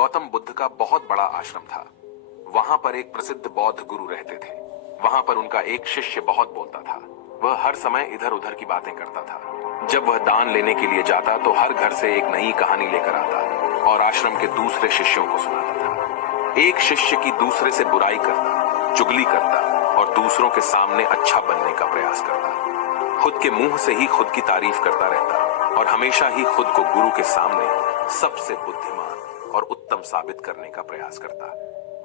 गौतम बुद्ध का बहुत बड़ा आश्रम था। वहां पर एक प्रसिद्ध बौद्ध गुरु रहते थे। वहां पर उनका एक शिष्य बहुत बोलता था। वह हर समय इधर उधर की बातें करता था। जब वह दान लेने के लिए जाता तो हर घर से एक नई कहानी लेकर आता और आश्रम के दूसरे शिष्यों को सुनाता था। एक शिष्य की दूसरे से बुराई करता, चुगली करता और दूसरों के सामने अच्छा बनने का प्रयास करता। खुद के मुंह से ही खुद की तारीफ करता रहता और हमेशा ही खुद को गुरु के सामने सबसे बुद्धिमान और उत्तम साबित करने का प्रयास करता।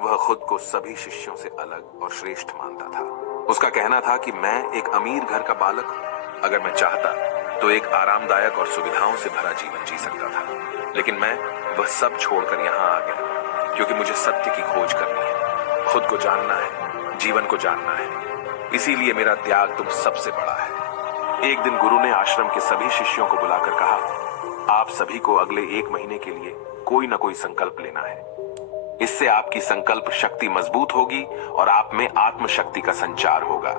वह खुद को सभी शिष्यों से अलग और श्रेष्ठ मानता था। उसका कहना था कि मैं एक अमीर घर का बालक हूं। अगर मैं चाहता तो एक आरामदायक और सुविधाओं से भरा जीवन जी सकता था, लेकिन मैं वह सब छोड़कर यहाँ आ गया क्योंकि मुझे सत्य की खोज करनी है, खुद को जानना है, जीवन को जानना है। इसीलिए मेरा त्याग तुम सबसे बड़ा है। एक दिन गुरु ने आश्रम के सभी शिष्यों को बुलाकर कहा, आप सभी को अगले 1 महीने के लिए कोई ना कोई संकल्प लेना है। इससे आपकी संकल्प शक्ति मजबूत होगी और आप में आत्मशक्ति का संचार होगा।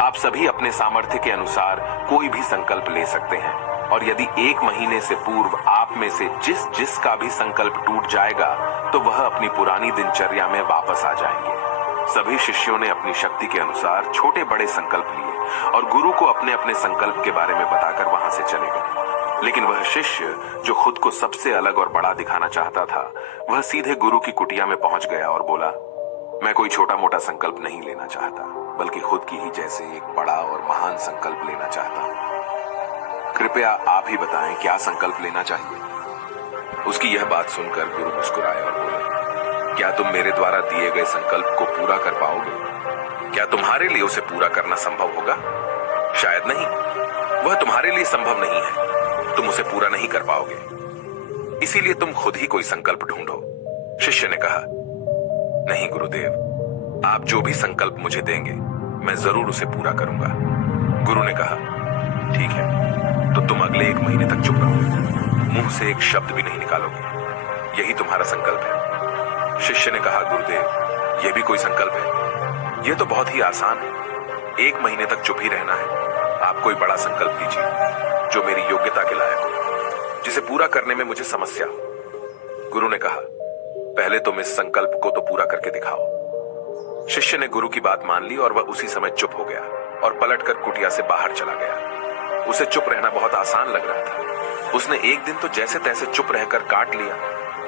आप सभी अपने सामर्थ्य के अनुसार कोई भी संकल्प ले सकते हैं और यदि 1 महीने से पूर्व आप में से जिसका भी संकल्प टूट जाएगा तो वह अपनी पुरानी दिनचर्या में वापस आ जाएंगे। सभी शिष्यों ने अपनी शक्ति के अनुसार छोटे बड़े संकल्प लिए और गुरु को अपने अपने संकल्प के बारे में बताकर वहां से चले गए। लेकिन वह शिष्य जो खुद को सबसे अलग और बड़ा दिखाना चाहता था, वह सीधे गुरु की कुटिया में पहुंच गया और बोला, मैं कोई छोटा मोटा संकल्प नहीं लेना चाहता, बल्कि खुद की ही जैसे एक बड़ा और महान संकल्प लेना चाहता हूं। कृपया आप ही बताएं क्या संकल्प लेना चाहिए। उसकी यह बात सुनकर गुरु मुस्कुराए और बोले, क्या तुम मेरे द्वारा दिए गए संकल्प को पूरा कर पाओगे? क्या तुम्हारे लिए उसे पूरा करना संभव होगा? शायद नहीं। वह तुम्हारे लिए संभव नहीं है। तुम उसे पूरा नहीं कर पाओगे। इसीलिए तुम खुद ही कोई संकल्प ढूंढो। शिष्य ने कहा, नहीं गुरुदेव, आप जो भी संकल्प मुझे देंगे मैं जरूर उसे पूरा करूंगा। गुरु ने कहा, ठीक है, तो तुम अगले 1 महीने तक चुप रहो, मुंह से एक शब्द भी नहीं निकालोगे। यही तुम्हारा संकल्प है। शिष्य ने कहा, गुरुदेव, यह भी कोई संकल्प है? यह तो बहुत ही आसान है। 1 महीने तक चुप ही रहना है। आप कोई बड़ा संकल्प लीजिए जो मेरी योग्यता के लायक हो, जिसे पूरा करने में मुझे समस्या हो। गुरु ने कहा, पहले तुम इस संकल्प को तो पूरा करके दिखाओ। शिष्य ने गुरु की बात मान ली और वह उसी समय चुप हो गया और पलटकर कुटिया से बाहर चला गया। उसे चुप रहना बहुत आसान लग रहा था। उसने एक दिन तो जैसे तैसे चुप रहकर काट लिया,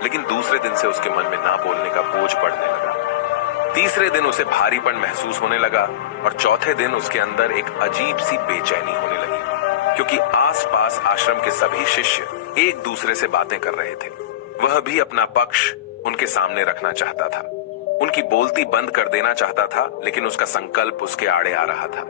लेकिन दूसरे दिन से उसके मन में ना बोलने का बोझ बढ़ने लगा। तीसरे दिन उसे भारीपन महसूस होने लगा और चौथे दिन उसके अंदर एक अजीब सी बेचैनी होने लगी, क्योंकि आसपास आश्रम के सभी शिष्य एक दूसरे से बातें कर रहे थे। वह भी अपना पक्ष उनके सामने रखना चाहता था, उनकी बोलती बंद कर देना चाहता था, लेकिन उसका संकल्प उसके आड़े आ रहा था।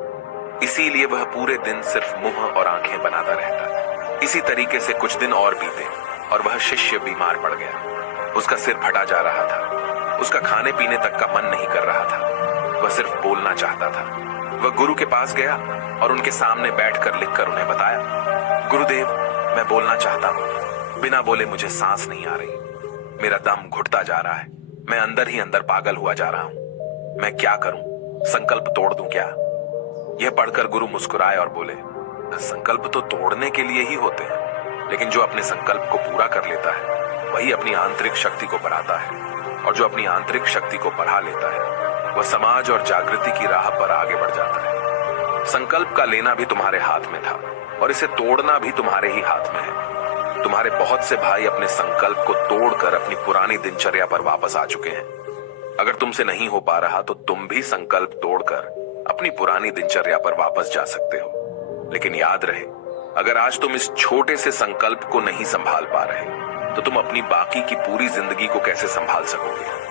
इसीलिए वह पूरे दिन सिर्फ मुंह और आंखें बनाता रहता। इसी तरीके से कुछ दिन और बीते और वह शिष्य बीमार पड़ गया। उसका सिर फटा जा रहा था। उसका खाने पीने तक का मन नहीं कर रहा था। वह सिर्फ बोलना चाहता था। वह गुरु के पास गया और उनके सामने बैठकर लिखकर उन्हें बताया, गुरुदेव, मैं बोलना चाहता हूं। बिना बोले मुझे सांस नहीं आ रही। मेरा दम घुटता जा रहा है। मैं अंदर ही अंदर पागल हुआ जा रहा हूं। मैं क्या करूं? संकल्प तोड़ दूं क्या? यह पढ़कर गुरु मुस्कुराए और बोले, संकल्प तो तोड़ने के लिए ही होते हैं, लेकिन जो अपने संकल्प को पूरा कर लेता है वही अपनी आंतरिक शक्ति को बढ़ाता है, और जो अपनी आंतरिक शक्ति को बढ़ा लेता है वह समाज और जागृति की राह पर आगे बढ़ जाता है। संकल्प का लेना भी तुम्हारे हाथ में था और इसे तोड़ना भी तुम्हारे ही हाथ में है। तुम्हारे बहुत से भाई अपने संकल्प को तोड़कर अपनी पुरानी दिनचर्या पर वापस आ चुके हैं। अगर तुमसे नहीं हो पा रहा तो तुम भी संकल्प तोड़कर अपनी पुरानी दिनचर्या पर वापस जा सकते हो। लेकिन याद रहे, अगर आज तुम इस छोटे से संकल्प को नहीं संभाल पा रहे तो तुम अपनी बाकी की पूरी जिंदगी को कैसे संभाल सकोगे?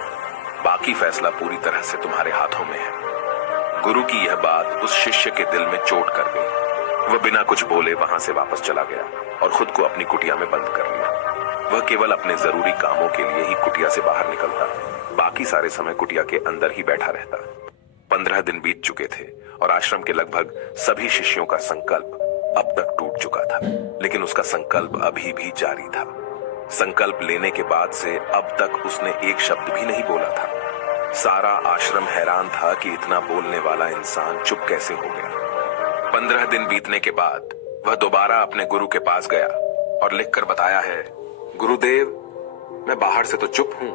बाकी फैसला पूरी तरह से तुम्हारे हाथों में है। गुरु की यह बात उस शिष्य के दिल में चोट कर गई। वह बिना कुछ बोले वहां से वापस चला गया और खुद को अपनी कुटिया में बंद कर लिया। वह केवल अपने जरूरी कामों के लिए ही कुटिया से बाहर निकलता, बाकी सारे समय कुटिया के अंदर ही बैठा रहता। 15 दिन बीत चुके थे और आश्रम के लगभग सभी शिष्यों का संकल्प अब तक टूट चुका था, लेकिन उसका संकल्प अभी भी जारी था। संकल्प लेने के बाद से अब तक उसने एक शब्द भी नहीं बोला था। सारा आश्रम हैरान था कि इतना बोलने वाला इंसान चुप कैसे हो गया। 15 दिन बीतने के बाद वह दोबारा अपने गुरु के पास गया और लिखकर बताया है, गुरुदेव, मैं बाहर से तो चुप हूं,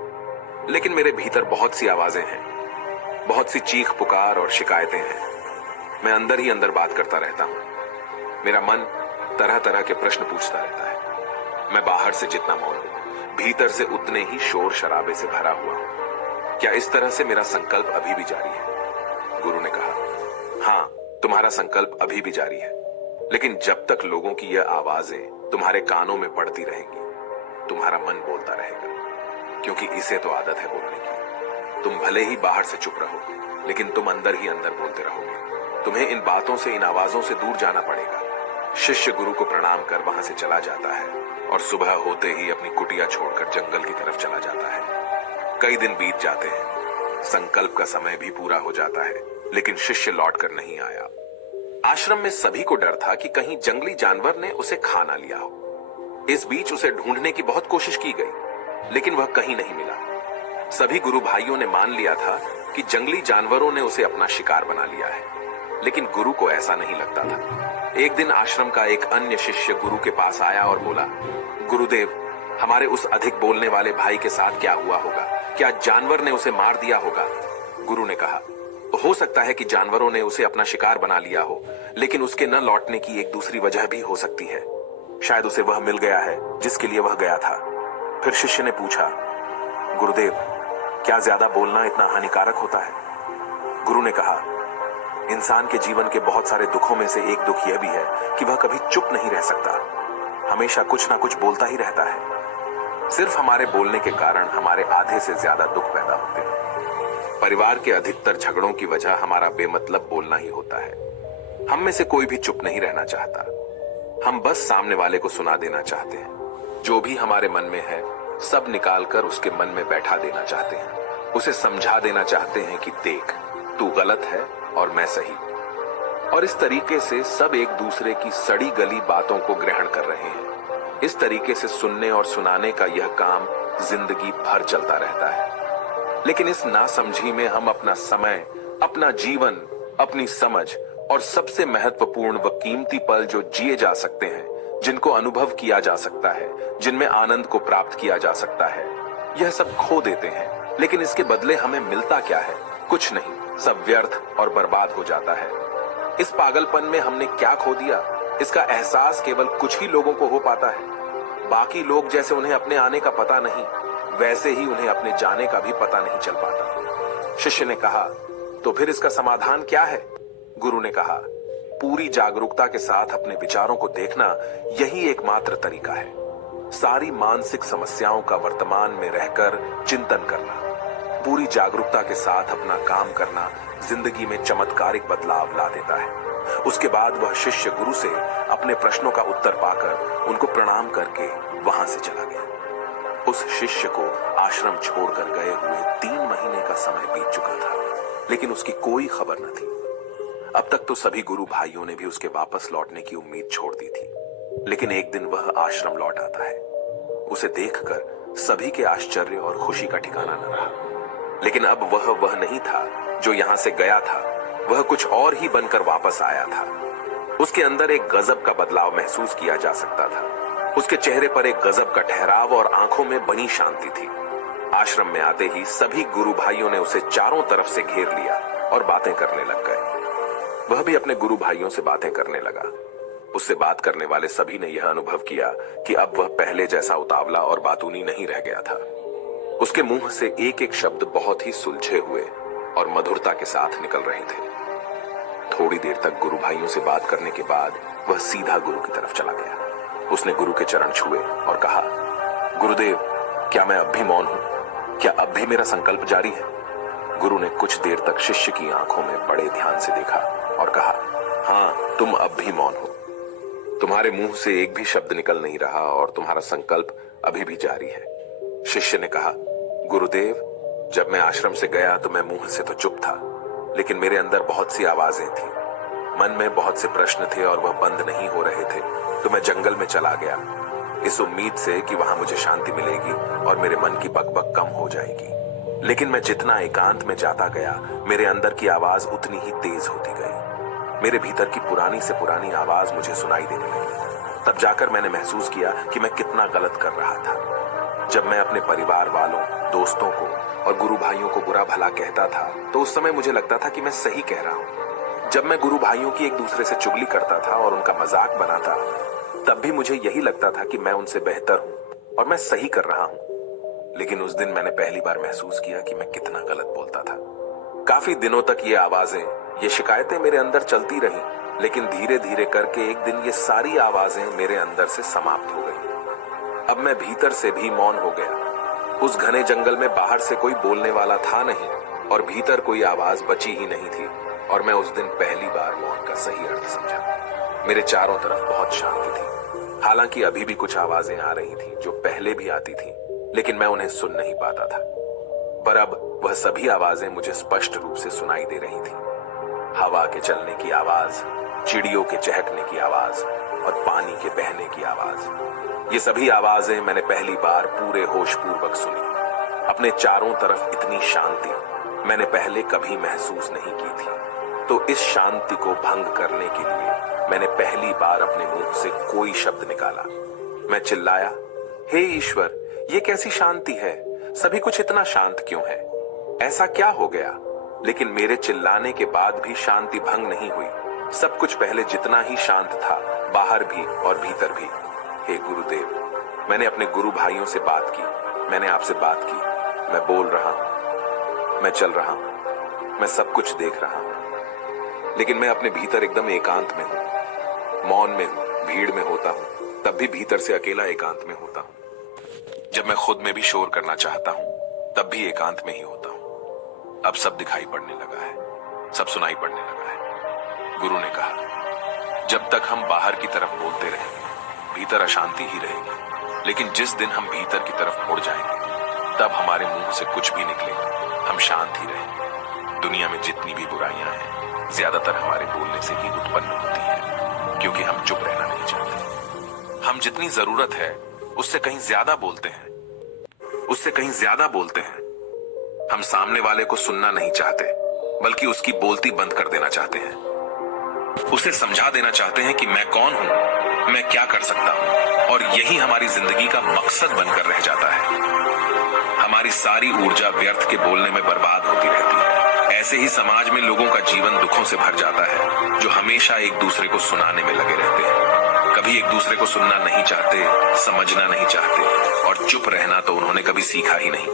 लेकिन मेरे भीतर बहुत सी आवाजें हैं, बहुत सी चीख पुकार और शिकायतें हैं। मैं अंदर ही अंदर बात करता रहता हूं। मेरा मन तरह तरह के प्रश्न पूछता रहता है। मैं बाहर से जितना मौन हूं, भीतर से उतने ही शोर शराबे से भरा हुआ हूं। क्या इस तरह से मेरा संकल्प अभी भी जारी है? गुरु ने कहा, हां, तुम्हारा संकल्प अभी भी जारी है, लेकिन जब तक लोगों की यह आवाजें तुम्हारे कानों में पड़ती रहेंगी, तुम्हारा मन बोलता रहेगा, क्योंकि इसे तो आदत है बोलने की। तुम भले ही बाहर से चुप रहो, लेकिन तुम अंदर ही अंदर बोलते रहोगे। तुम्हें इन बातों से, इन आवाजों से दूर जाना पड़ेगा। शिष्य गुरु को प्रणाम कर वहां से चला जाता है और सुबह होते ही अपनी कुटिया छोड़कर जंगल की तरफ चला जाता है। कई दिन बीत जाते हैं, संकल्प का समय भी पूरा हो जाता है, लेकिन शिष्य लौटकर नहीं आया। आश्रम में सभी को डर था कि कहीं जंगली जानवर ने उसे खा ना लिया हो। इस बीच उसे ढूंढने की बहुत कोशिश की गई, लेकिन वह कहीं नहीं मिला। सभी गुरु भाइयों ने मान लिया था कि जंगली जानवरों ने उसे अपना शिकार बना लिया है, लेकिन गुरु को ऐसा नहीं लगता था। एक दिन आश्रम का एक अन्य शिष्य गुरु के पास आया और बोला, गुरुदेव, हमारे उस अधिक बोलने वाले भाई के साथ क्या हुआ होगा? क्या जानवर ने उसे मार दिया होगा? गुरु ने कहा, हो सकता है कि जानवरों ने उसे अपना शिकार बना लिया हो, लेकिन उसके न लौटने की एक दूसरी वजह भी हो सकती है। शायद उसे वह मिल गया है जिसके लिए वह गया था। फिर शिष्य ने पूछा, गुरुदेव, क्या ज्यादा बोलना इतना हानिकारक होता है? गुरु ने कहा, इंसान के जीवन के बहुत सारे दुखों में से एक दुख यह भी है कि वह कभी चुप नहीं रह सकता, हमेशा कुछ ना कुछ बोलता ही रहता है। सिर्फ हमारे बोलने के कारण हमारे आधे से ज्यादा दुख पैदा होते हैं। परिवार के अधिकतर झगड़ों की वजह हमारा बेमतलब बोलना ही होता है। हम में से कोई भी चुप नहीं रहना चाहता। हम बस सामने वाले को सुना देना चाहते हैं। जो भी हमारे मन में है सब निकालकर उसके मन में बैठा देना चाहते हैं। उसे समझा देना चाहते हैं कि देख, तू गलत है और मैं सही। और इस तरीके से सब एक दूसरे की सड़ी गली बातों को ग्रहण कर रहे हैं। इस तरीके से सुनने और सुनाने का यह काम जिंदगी भर चलता रहता है। लेकिन इस नासमझी में हम अपना समय, अपना जीवन, अपनी समझ और सबसे महत्वपूर्ण व कीमती पल जो जिए जा सकते हैं, जिनको अनुभव किया जा सकता है, जिनमें आनंद को प्राप्त किया जा सकता है, यह सब खो देते हैं। लेकिन इसके बदले हमें मिलता क्या है? कुछ नहीं, सब व्यर्थ और बर्बाद हो जाता है। इस पागलपन में हमने क्या खो दिया, इसका एहसास केवल कुछ ही लोगों को हो पाता है। बाकी लोग जैसे उन्हें अपने आने का पता नहीं, वैसे ही उन्हें अपने जाने का भी पता नहीं चल पाता। शिष्य ने कहा, तो फिर इसका समाधान क्या है? गुरु ने कहा, पूरी जागरूकता के साथ अपने विचारों को देखना यही एकमात्र तरीका है। सारी मानसिक समस्याओं का वर्तमान में रहकर चिंतन करना, पूरी जागरूकता के साथ अपना काम करना जिंदगी में चमत्कारिक बदलाव ला देता है। उसके बाद वह शिष्य गुरु से अपने प्रश्नों का उत्तर पाकर उनको प्रणाम करके वहां से चला गया। उस शिष्य को आश्रम छोड़कर गए हुए 3 महीने का समय बीत चुका था, लेकिन उसकी कोई खबर न थी। अब तक तो सभी गुरु भाइयों ने भी उसके वापस लौटने की उम्मीद छोड़ दी थी, लेकिन एक दिन वह आश्रम लौट आता है। उसे देखकर सभी के आश्चर्य और खुशी का ठिकाना न रहा। लेकिन अब वह नहीं था जो यहां से गया था, वह कुछ और ही बनकर वापस आया था। उसके अंदर एक गजब का बदलाव महसूस किया जा सकता था। उसके चेहरे पर एक गजब का ठहराव और आंखों में बनी शांति थी। आश्रम में आते ही सभी गुरु भाइयों ने उसे चारों तरफ से घेर लिया और बातें करने लग गए। वह भी अपने गुरु भाइयों से बातें करने लगा। उससे बात करने वाले सभी ने यह अनुभव किया कि अब वह पहले जैसा उतावला और बातूनी नहीं रह गया था। उसके मुंह से एक एक शब्द बहुत ही सुलझे हुए और मधुरता के साथ निकल रहे थे। थोड़ी देर तक गुरु भाइयों से बात करने के बाद वह सीधा गुरु की तरफ चला गया। उसने गुरु के चरण छुए और कहा, गुरुदेव, क्या मैं अब भी मौन हूं? क्या अब भी मेरा संकल्प जारी है? गुरु ने कुछ देर तक शिष्य की आंखों में बड़े ध्यान से देखा और कहा, हाँ, तुम अब भी मौन हो। तुम्हारे मुंह से एक भी शब्द निकल नहीं रहा और तुम्हारा संकल्प अभी भी जारी है। शिष्य ने कहा, गुरुदेव, जब मैं आश्रम से गया तो मैं मुंह से तो चुप था, लेकिन मेरे अंदर बहुत सी आवाजें थी। मन में बहुत से प्रश्न थे और वह बंद नहीं हो रहे थे, तो मैं जंगल में चला गया, इस उम्मीद से कि वहां मुझे शांति मिलेगी और मेरे मन की बकबक कम हो जाएगी। लेकिन मैं जितना एकांत में जाता गया, मेरे अंदर की आवाज उतनी ही तेज होती गई। मेरे भीतर की पुरानी से पुरानी आवाज मुझे सुनाई देने लगी। तब जाकर मैंने महसूस किया कि मैं कितना गलत कर रहा था। जब मैं अपने परिवार वालों, दोस्तों को और गुरु भाइयों को बुरा भला कहता था तो उस समय मुझे लगता था कि मैं सही कह रहा हूं। जब मैं गुरु भाइयों की एक दूसरे से चुगली करता था और उनका मजाक बनाता तब भी मुझे यही लगता था कि मैं उनसे बेहतर हूं और मैं सही कर रहा हूं। लेकिन उस दिन मैंने पहली बार महसूस किया कि मैं कितना गलत बोलता था। काफी दिनों तक ये आवाजें, ये शिकायतें मेरे अंदर चलती रहीं, लेकिन धीरे धीरे करके एक दिन ये सारी आवाजें मेरे अंदर से समाप्त हो गई। अब मैं भीतर से भी मौन हो गया। उस घने जंगल में बाहर से कोई बोलने वाला था नहीं और भीतर कोई आवाज बची ही नहीं थी और मैं उस दिन पहली बार मौन का सही अर्थ समझा। मेरे चारों तरफ बहुत शांति थी। हालांकि अभी भी कुछ आवाजें आ रही थी जो पहले भी आती थी, लेकिन मैं उन्हें सुन नहीं पाता था। पर अब वह सभी आवाजें मुझे स्पष्ट रूप से सुनाई दे रही थी। हवा के चलने की आवाज, चिड़ियों के चहकने की आवाज और पानी के बहने की आवाज, ये सभी आवाजें मैंने पहली बार पूरे होशपूर्वक सुनी। अपने चारों तरफ इतनी शांति मैंने पहले कभी महसूस नहीं की थी। तो इस शांति को भंग करने के लिए मैंने पहली बार अपने मुंह से कोई शब्द निकाला। मैं चिल्लाया, हे ईश्वर, ये कैसी शांति है? सभी कुछ इतना शांत क्यों है? ऐसा क्या हो गया? लेकिन मेरे चिल्लाने के बाद भी शांति भंग नहीं हुई। सब कुछ पहले जितना ही शांत था, बाहर भी और भीतर भी। हे गुरुदेव, मैंने अपने गुरु भाइयों से बात की, मैंने आपसे बात की। मैं बोल रहा हूं, मैं चल रहा हूं, मैं सब कुछ देख रहा हूं, लेकिन मैं अपने भीतर एकदम एकांत में हूं, मौन में हूं, भीड़ में होता हूं, तब भी भीतर से अकेला एकांत में होता हूं। जब मैं खुद में भी शोर करना चाहता हूं, तब भी एकांत में ही होता हूं। अब सब दिखाई पड़ने लगा है, सब सुनाई पड़ने लगा है। गुरु ने कहा, जब तक हम बाहर की तरफ बोलते रहेंगे, भीतर अशांति ही रहेगी। लेकिन जिस दिन हम भीतर की तरफ मुड़ जाएंगे, तब हमारे मुंह से कुछ भी निकलेगा, हम शांत ही रहेंगे। दुनिया में जितनी भी बुराइयां हैं, ज्यादातर हमारे बोलने से ही उत्पन्न होती है, क्योंकि हम चुप रहना नहीं चाहते। हम जितनी जरूरत है उससे कहीं ज्यादा बोलते हैं, उससे कहीं ज्यादा बोलते हैं। हम सामने वाले को सुनना नहीं चाहते, बल्कि उसकी बोलती बंद कर देना चाहते हैं। उसे समझा देना चाहते हैं कि मैं कौन हूं, मैं क्या कर सकता हूं, और यही हमारी जिंदगी का मकसद बनकर रह जाता है। हमारी सारी ऊर्जा व्यर्थ के बोलने में बर्बाद होती रहती है। ऐसे ही समाज में लोगों का जीवन दुखों से भर जाता है, जो हमेशा एक दूसरे को सुनाने में लगे रहते हैं। कभी एक दूसरे को सुनना नहीं चाहते, समझना नहीं चाहते, और चुप रहना तो उन्होंने कभी सीखा ही नहीं,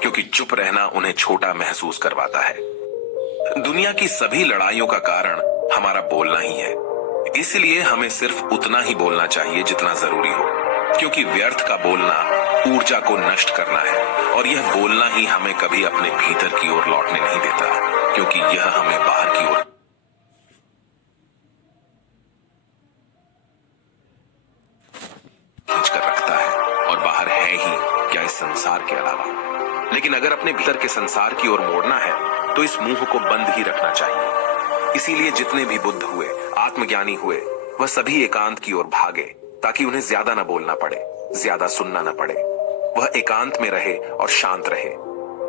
क्योंकि चुप रहना उन्हें छोटा महसूस करवाता है। दुनिया की सभी लड़ाइयों का कारण हमारा बोलना ही है। इसलिए हमें सिर्फ उतना ही बोलना चाहिए जितना जरूरी हो, क्योंकि व्यर्थ का बोलना ऊर्जा को नष्ट करना है, और यह बोलना ही हमें कभी अपने भीतर की ओर लौटने नहीं देता, क्योंकि यह हमें बाहर की ओर खींच कर रखता है, और बाहर है ही क्या इस संसार के अलावा। लेकिन अगर अपने भीतर के संसार की ओर मोड़ना है तो इस मुंह को बंद ही रखना चाहिए। इसीलिए जितने भी बुद्ध हुए, आत्मज्ञानी हुए, वह सभी एकांत की ओर भागे, ताकि उन्हें ज्यादा न बोलना पड़े, ज्यादा सुनना न पड़े। वह एकांत में रहे और शांत रहे,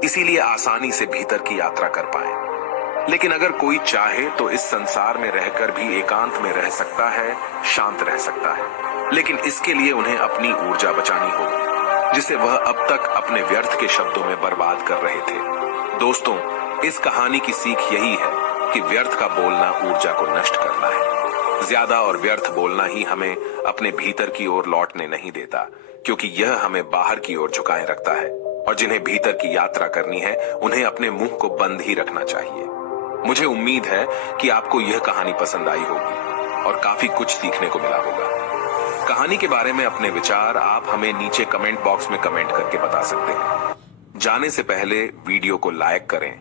इसीलिए आसानी से भीतर की यात्रा कर पाए। लेकिन अगर कोई चाहे तो इस संसार में रहकर भी एकांत में रह सकता है, शांत रह सकता है। लेकिन इसके लिए उन्हें अपनी ऊर्जा बचानी होगी, जिसे वह अब तक अपने व्यर्थ के शब्दों में बर्बाद कर रहे थे। दोस्तों, इस कहानी की सीख यही है कि व्यर्थ का बोलना ऊर्जा को नष्ट करना है। ज्यादा और व्यर्थ बोलना ही हमें अपने भीतर की ओर लौटने नहीं देता, क्योंकि यह हमें बाहर की ओर झुकाए रखता है, और जिन्हें भीतर की यात्रा करनी है उन्हें अपने मुंह को बंद ही रखना चाहिए। मुझे उम्मीद है कि आपको यह कहानी पसंद आई होगी और काफी कुछ सीखने को मिला होगा। कहानी के बारे में अपने विचार आप हमें नीचे कमेंट बॉक्स में कमेंट करके बता सकते हैं। जाने से पहले वीडियो को लाइक करें